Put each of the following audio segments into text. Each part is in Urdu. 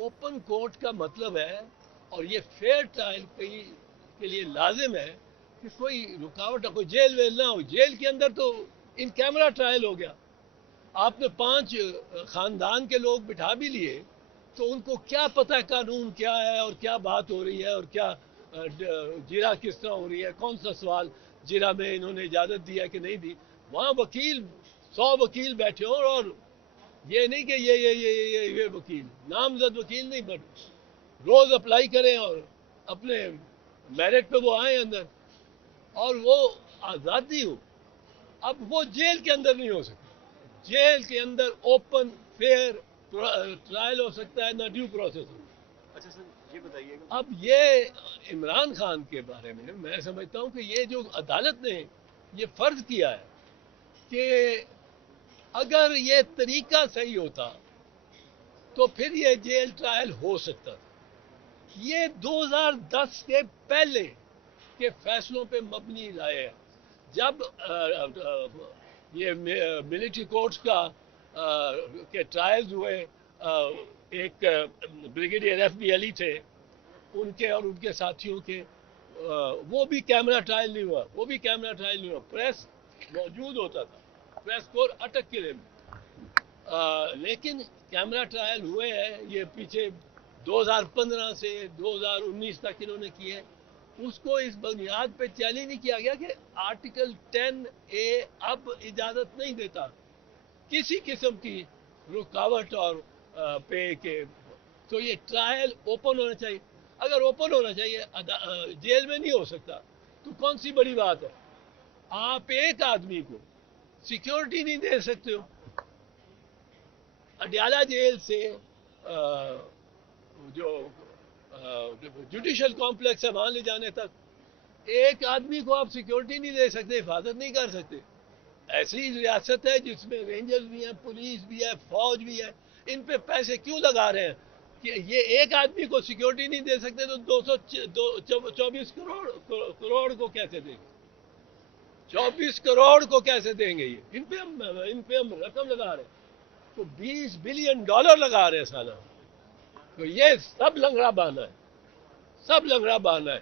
اوپن کورٹ کا مطلب ہے، اور یہ فیئر ٹرائل کے لیے لازم ہے کہ کوئی رکاوٹ نہ، کوئی جیل ویل نہ ہو. جیل کے اندر تو ان کیمرہ ٹرائل ہو گیا. آپ نے 5 خاندان کے لوگ بٹھا بھی لیے تو ان کو کیا پتہ قانون کیا ہے اور کیا بات ہو رہی ہے اور کیا جرا کس طرح ہو رہی ہے، کون سا سوال جرا میں انہوں نے اجازت دی ہے کہ نہیں دی. وہاں وکیل 100 وکیل بیٹھے ہوں، اور یہ نہیں کہ یہ وکیل نامزد وکیل نہیں، بٹ روز اپلائی کریں اور اپنے میرٹ پہ وہ آئیں اندر اور وہ آزادی ہو. اب وہ جیل کے اندر نہیں ہو سکتی. جیل کے اندر اوپن فیئر ٹرائل ہو سکتا ہے، نہ ڈیو پروسیس ہو. اچھا سر یہ بتائیے گا، اب یہ عمران خان کے بارے میں سمجھتا ہوں کہ یہ جو عدالت نے یہ فرض کیا ہے کہ اگر یہ طریقہ صحیح ہوتا تو پھر یہ جیل ٹرائل ہو سکتا تھا. یہ 2010 کے پہلے کے فیصلوں پہ مبنی رائے ہے. جب یہ ملٹری کورٹس کا کے ٹرائلز ہوئے، ایک بریگیڈیئر ایف بی علی تھے ان کے اور ان کے ساتھیوں کے، وہ بھی کیمرہ ٹرائل نہیں ہوا. پریس موجود ہوتا تھا، پریس کو اٹک کے لیے، لیکن کیمرہ ٹرائل ہوئے ہیں یہ پیچھے 2015 سے 2019 تک انہوں نے کیے. اس کو اس بنیاد پہ چیلنج نہیں کیا گیا کہ آرٹیکل 10A اب اجازت نہیں دیتا کسی قسم کی رکاوٹ اور پے کے. تو یہ ٹرائل اوپن ہونا چاہیے. اگر اوپن ہونا چاہیے، جیل میں نہیں ہو سکتا تو کون سی بڑی بات ہے. آپ ایک آدمی کو سیکیورٹی نہیں دے سکتے ہو. اڈیالہ جیل سے جو جوڈیشل کمپلیکس ہے وہاں لے جانے تک ایک آدمی کو آپ سیکیورٹی نہیں دے سکتے، حفاظت نہیں کر سکتے. ایسی ریاست ہے جس میں رینجرز بھی ہیں، پولیس بھی ہے، فوج بھی ہے. ان پہ پیسے کیوں لگا رہے ہیں کہ یہ ایک آدمی کو سیکیورٹی نہیں دے سکتے تو 224 کروڑ کو کیسے دیں گے؟ 24 کروڑ کو کیسے دیں گے؟ یہ ان پہ ہم رقم لگا رہے ہیں تو $20 بلین لگا رہے ہیں سالہ. تو یہ سب لنگڑا بہانا ہے.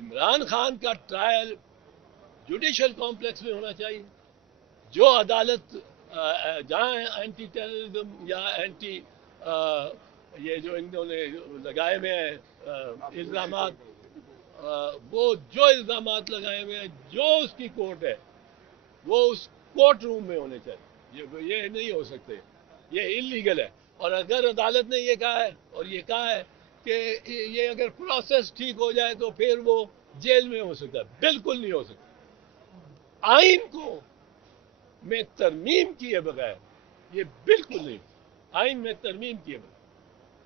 عمران خان کا ٹرائل جوڈیشل کمپلیکس میں ہونا چاہیے. جو عدالت جہاں اینٹی ٹیررزم یا اینٹی یہ جو انہوں نے لگائے ہوئے ہیں الزامات، وہ جو الزامات لگائے ہوئے ہیں، جو اس کی کورٹ ہے وہ اس کورٹ روم میں ہونے چاہیے. یہ نہیں ہو سکتے، یہ انلیگل ہے. اور اگر عدالت نے یہ کہا ہے اور یہ کہا ہے کہ یہ اگر پروسیس ٹھیک ہو جائے تو پھر وہ جیل میں ہو سکتا ہے، بالکل نہیں ہو سکتا. آئین کو میں ترمیم کیے بغیر یہ بالکل نہیں. آئین میں ترمیم کیے بغیر،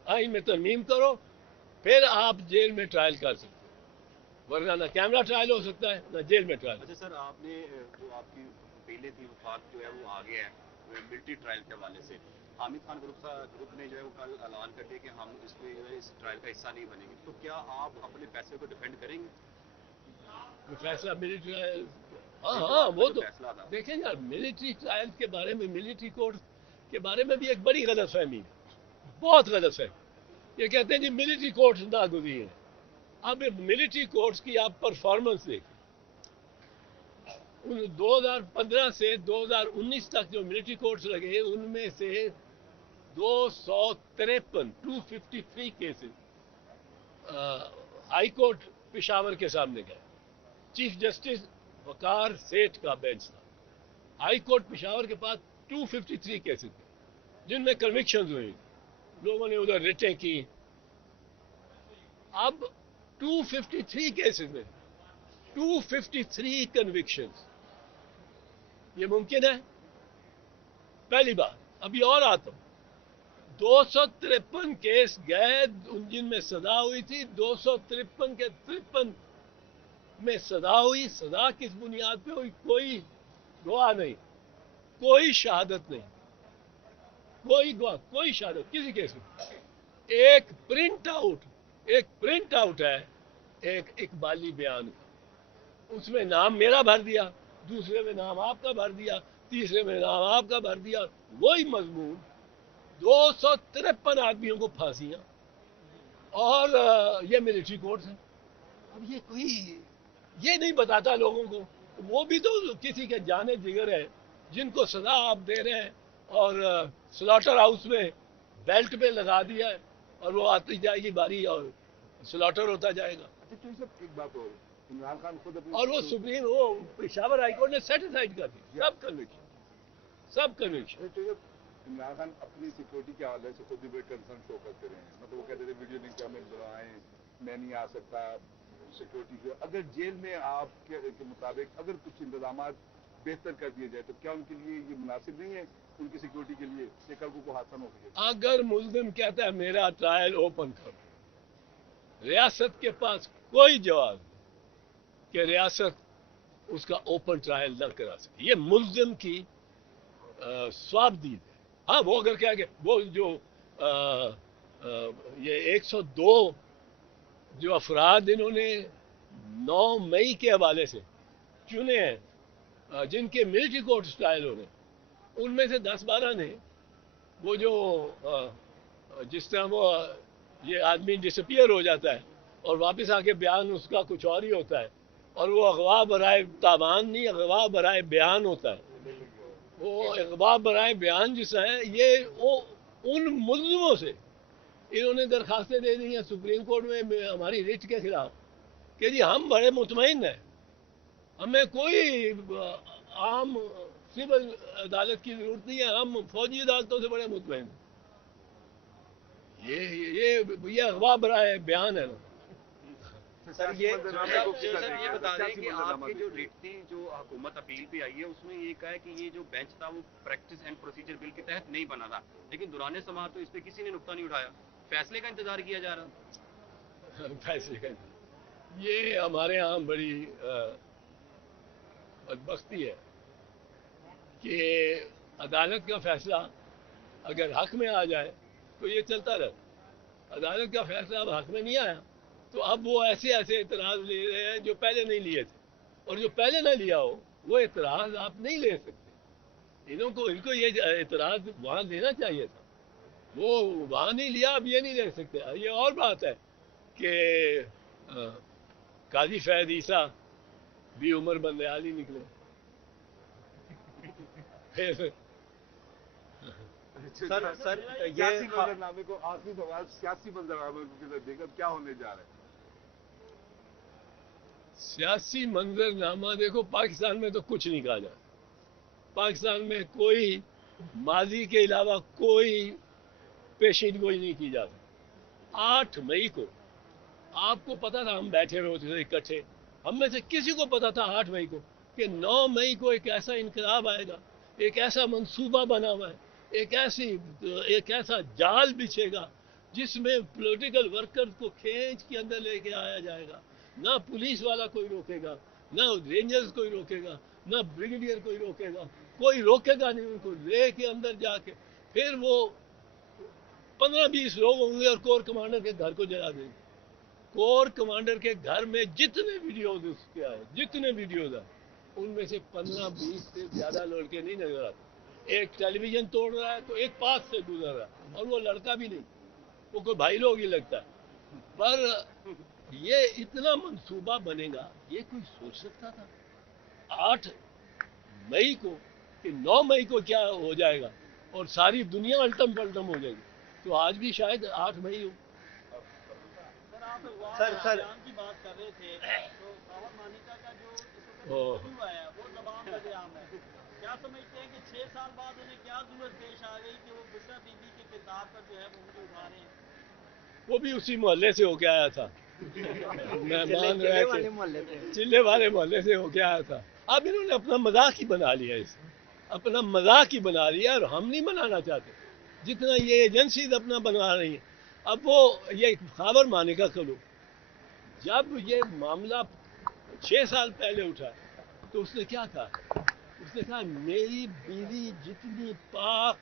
آئین میں ترمیم کرو پھر آپ جیل میں ٹرائل کر سکتے ہیں، ورنہ نہ کیمرہ ٹرائل ہو سکتا ہے نہ جیل میں ٹرائل. اچھا سر آپ نے جو آپ کی پہلے تھی وفات جو ہے وہ آ گیا ہے ملٹری ٹرائل کے حوالے سے. حامد خان گروپ نے جو ہے وہ کل اعلان کر دیا کہ ہم اس پہ جو ہے اس ٹرائل کا حصہ نہیں بنیں گے. تو کیا آپ اپنے پیسے کو ڈیفینڈ کریں گے؟ فیصلہ ملٹری ٹرائل، ہاں وہ تو دیکھیں یار، ملٹری ٹرائل کے بارے میں، ملٹری کورٹ کے بارے میں بھی ایک بڑی غلط فہمی ہے، بہت غلط فہمی. یہ کہتے ہیں جی ملٹری کورٹس ناگزیر ہیں. اب ملٹری کورٹس کی آپ پرفارمنس دیکھیں، 2015 سے 2019 تک جو ملٹری کورٹس لگے ان میں سے 253 کیسز ہائی کورٹ پشاور کے سامنے گئے. چیف جسٹس وقار سیٹھ کا بینچ تھا. ہائی کورٹ پشاور کے پاس 253 کیسز تھے جن میں کنوکشنز ہوئی، لوگوں نے ادھر ریٹیں کی. اب 253 کیسز میں 253 کنوکشنز، یہ ممکن ہے؟ پہلی بات. ابھی اور آتا ہوں، 253 کیس گئے جن میں سزا ہوئی تھی، 253 کے 53 میں سزا ہوئی. سزا کس بنیاد پہ ہوئی؟ کوئی گواہ نہیں، کوئی شہادت نہیں، کوئی گواہ، کوئی شہادت کسی کیس میں. ایک پرنٹ آؤٹ ہے ایک اقبالی بیان کا، اس میں نام میرا بھر دیا، دوسرے میں نام آپ کا بھر دیا، تیسرے میں نام آپ کا بھر دیا، وہی مضمون 253 آدمیوں کو پھانسیاں اور یہ ملٹری کورٹس ہیں. اب یہ کوئی یہ نہیں بتاتا لوگوں کو. وہ بھی تو کسی کے جانے جگر ہے جن کو سزا آپ دے رہے ہیں اور سلاٹر ہاؤس میں بیلٹ پہ لگا دیا ہے اور وہ آتی جائے گی باری اور سلاٹر ہوتا جائے گا. ایک بات اور عمران خان خود اور وہ سپریم وہ پشاور ہائی کورٹ نے سیٹیسفائڈ کر دی سب کنوکشن. عمران خان اپنی سیکورٹی کے حوالے سے خود بھی بڑے کنسرن شو کرتے رہے ہیں. مطلب وہ کہتے تھے ویڈیو لنک ہمیں بلائیں, میں نہیں آ سکتا سیکورٹی سے. اگر جیل میں آپ کے مطابق اگر کچھ انتظامات بہتر کر دیے جائے تو کیا ان کے لیے یہ مناسب نہیں ہے ان کی سیکورٹی کے لیے کہ کل کو کوئی حادثہ نہ ہو سکے؟ اگر ملزم کہتا ہے میرا ٹرائل اوپن کرو, ریاست کے پاس کوئی جواب نہیں کہ ریاست اس کا اوپن ٹرائل نہ کرا سکے. یہ ملزم کی سواب دید ہے. ہاں وہ اگر کیا کہ وہ جو یہ 102 جو افراد انہوں نے 9 مئی کے حوالے سے چنے ہیں جن کے ملٹری کورٹ اسٹائل ہو رہے ہیں, ان میں سے 10-12 نے وہ جو جس طرح وہ یہ آدمی ڈسپیئر ہو جاتا ہے اور واپس آ کے بیان اس کا کچھ اور ہی ہوتا ہے اور وہ اغوا برائے تاوان نہیں اغوا برائے بیان ہوتا ہے. وہ اغوا برائے بیان جس ہے یہ وہ ان ملزموں سے انہوں نے درخواستیں دے دی ہیں سپریم کورٹ میں ہماری ریٹ کے خلاف کہ جی ہم بڑے مطمئن ہیں, ہمیں کوئی عام سول عدالت کی ضرورت نہیں ہے, ہم فوجی عدالتوں سے بڑے مطمئن ہیں. یہ اغوا برائے بیان ہے نا. سر یہ بتا دیں کہ آپ کی جو ریٹ تھی جو حکومت اپیل پہ آئی ہے اس میں یہ کہا ہے کہ یہ جو بینچ تھا وہ پریکٹس اینڈ پروسیجر بل کے تحت نہیں بنا تھا, لیکن دوران سماعت تو اس پہ کسی نے نقطہ نہیں اٹھایا. فیصلے کا انتظار کیا جا رہا. فیصلے کا یہ ہمارے ہاں بڑی بدبختی ہے کہ عدالت کا فیصلہ اگر حق میں آ جائے تو یہ چلتا رہتا. عدالت کا فیصلہ اب حق میں نہیں آیا تو اب وہ ایسے اعتراض لے رہے ہیں جو پہلے نہیں لیے تھے, اور جو پہلے نہ لیا ہو وہ اعتراض آپ نہیں لے سکتے. ان کو یہ اعتراض وہاں دینا چاہیے تھا, وہ وہاں نہیں لیا, اب یہ نہیں لے سکتے. یہ اور بات ہے کہ قاضی فیض عیسیٰ بھی عمر بندیال ہی نکلے. سر یہ منظرنامے کو آخری سوال سیاسی منظرنامے کو دیکھ کر کیا ہونے جا رہا ہے؟ سیاسی منظرنامہ دیکھو پاکستان میں تو کچھ نہیں کہا جاتا. پاکستان میں کوئی ماضی کے علاوہ کوئی پیشین گوئی نہیں کی جاتی. 8 مئی کو آپ کو پتا تھا, ہم بیٹھے ہوئے ہوتے تھے اکٹھے, ہم میں سے کسی کو پتا تھا 8 مئی کو کہ 9 مئی کو ایک ایسا انقلاب آئے گا, ایک ایسا منصوبہ بنا ہوا ہے, ایک ایسا جال بچھے گا جس میں پولیٹیکل ورکر کو کھینچ کے اندر لے کے آیا جائے گا. نہ پولیس والا کوئی روکے گا, نہ رینجرز کوئی روکے گا, نہ بریگیڈیئر کوئی روکے گا, کوئی روکے گا نہیں. ان کو لے کے اندر جا کے پھر وہ 15-20 لوگ ہوں گے اور کور کمانڈر کے گھر کو جلا دیں گے. کور کمانڈر کے گھر میں جتنے ویڈیوز اس کے آئے, جتنے ویڈیوز آئے, ان میں سے 15-20 سے زیادہ لڑکے نہیں نظر آتے. ایک ٹیلی ویژن توڑ رہا ہے تو ایک پاس سے گزر رہا ہے, اور وہ لڑکا بھی نہیں, وہ کوئی بھائی لوگ ہی لگتا ہے. پر یہ اتنا منصوبہ بنے گا یہ کوئی سوچ سکتا تھا 8 مئی کو کہ 9 مئی کو کیا ہو جائے گا اور ساری دنیا الٹم پلٹم ہو جائے گی. تو آج بھی شاید 8 مئی ہو. سر کی بات کر رہے تھے تو خاور مانیکا کا جو ہوا ہے وہ زبان کا قیام ہے. کیا سمجھتے ہیں کہ 6 سال بعد انہیں کیا ضرورت پیش آ گئی کہ وہ بشرا بی بی کے کتاب پر جو ہے وہ مجھے اٹھا رہے ہیں؟ وہ بھی اسی محلے سے ہو کے آیا تھا, مہمان رہے تھے, چلے والے محلے سے ہو کے آیا تھا. اب انہوں نے اپنا مذاق ہی بنا لیا, اپنا مذاق ہی بنا لیا, اور ہم نہیں بنانا چاہتے جتنا یہ ایجنسیز اپنا بنا رہی ہیں. اب وہ یہ خاور مانیکا کرو, جب یہ معاملہ 6 سال پہلے اٹھا تو اس نے کیا کہا, اس نے کہا میری بیوی جتنی پاک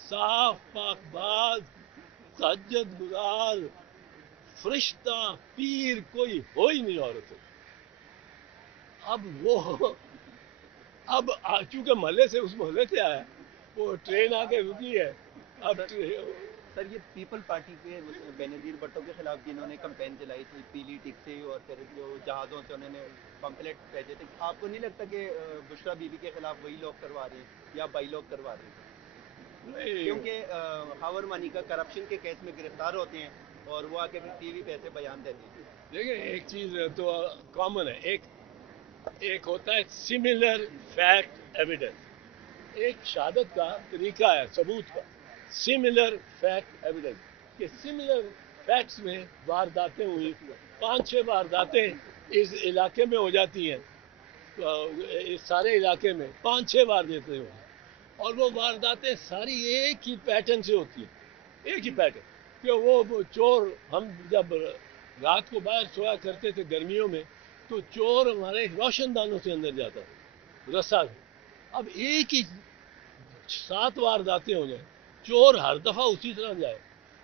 صاف پاک باز تہجد گزار فرشتہ پیر کوئی ہو ہی نہیں عورت. اب چونکہ محلے سے اس محلے سے آیا, وہ ٹرین آ کے رکی ہے اب سر یہ پیپل پارٹی کے بینظیر بھٹو کے خلاف جنہوں نے کمپین چلائی تھی پیلی ٹک سے اور پھر جو جہازوں سے انہوں نے پمپلیٹ بھیجے تھے، آپ کو نہیں لگتا کہ بشرا بی بی کے خلاف وہی لوگ کروا رہے ہیں یا بائی لوگ کروا رہے ہیں؟ کیونکہ خاور مانیکا کرپشن کے کیس میں گرفتار ہوتے ہیں اور وہ آ کے پھر ٹی وی پہ ایسے بیان دیتے ہیں. دیکھیں ایک چیز تو کامن ہے، ایک ہوتا ہے سملر فیکٹ ایویڈنس، ایک شہادت کا طریقہ ہے ثبوت کا، سملر فیکٹ ایویڈنس، کہ سملر فیکٹس میں وارداتیں ہوئی، 5-6 وارداتیں اس علاقے میں ہو جاتی ہیں، اس سارے علاقے میں 5-6 وارداتیں ہوئی، اور وہ وارداتیں ساری ایک ہی پیٹرن سے ہوتی ہیں، ایک ہی پیٹرن، کہ وہ چور، ہم جب رات کو باہر سویا کرتے تھے گرمیوں میں تو چور ہمارے روشن دانوں سے اندر جاتا تھا رسا سے. اب ایک ہی 7 وارداتیں ہو جائیں، چور ہر دفعہ اسی طرح جائے،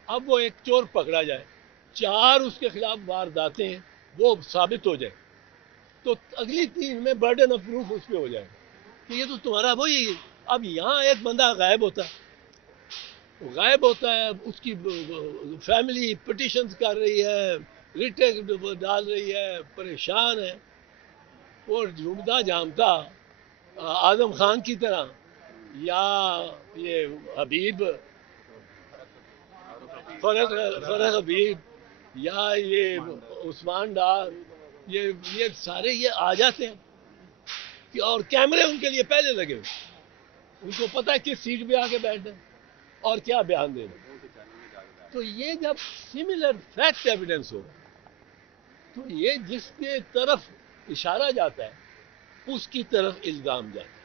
اب وہ ایک چور پکڑا جائے، 4 اس کے خلاف وارداتیں وہ ثابت ہو جائے، تو اگلی 3 میں برڈن آف پروف اس پہ ہو جائے کہ یہ تو تمہارا وہی. اب یہاں ایک بندہ غائب ہوتا ہے، اس کی فیملی پٹیشنز کر رہی ہے، ریٹیں ڈال رہی ہے، پریشان ہے، اور جھومتا جامتا اعظم خان کی طرح یا یہ حبیب فرح حبیب یا یہ عثمان ڈار، یہ سارے یہ آ جاتے ہیں اور کیمرے ان کے لیے پہلے لگے ہوئے، ان کو پتہ ہے کس سیٹ پہ آ کے بیٹھنا اور کیا بیان دینا. تو یہ جب سملر فیکٹ ایویڈنس ہو تو یہ جس کے طرف اشارہ جاتا ہے اس کی طرف الزام جاتا ہے.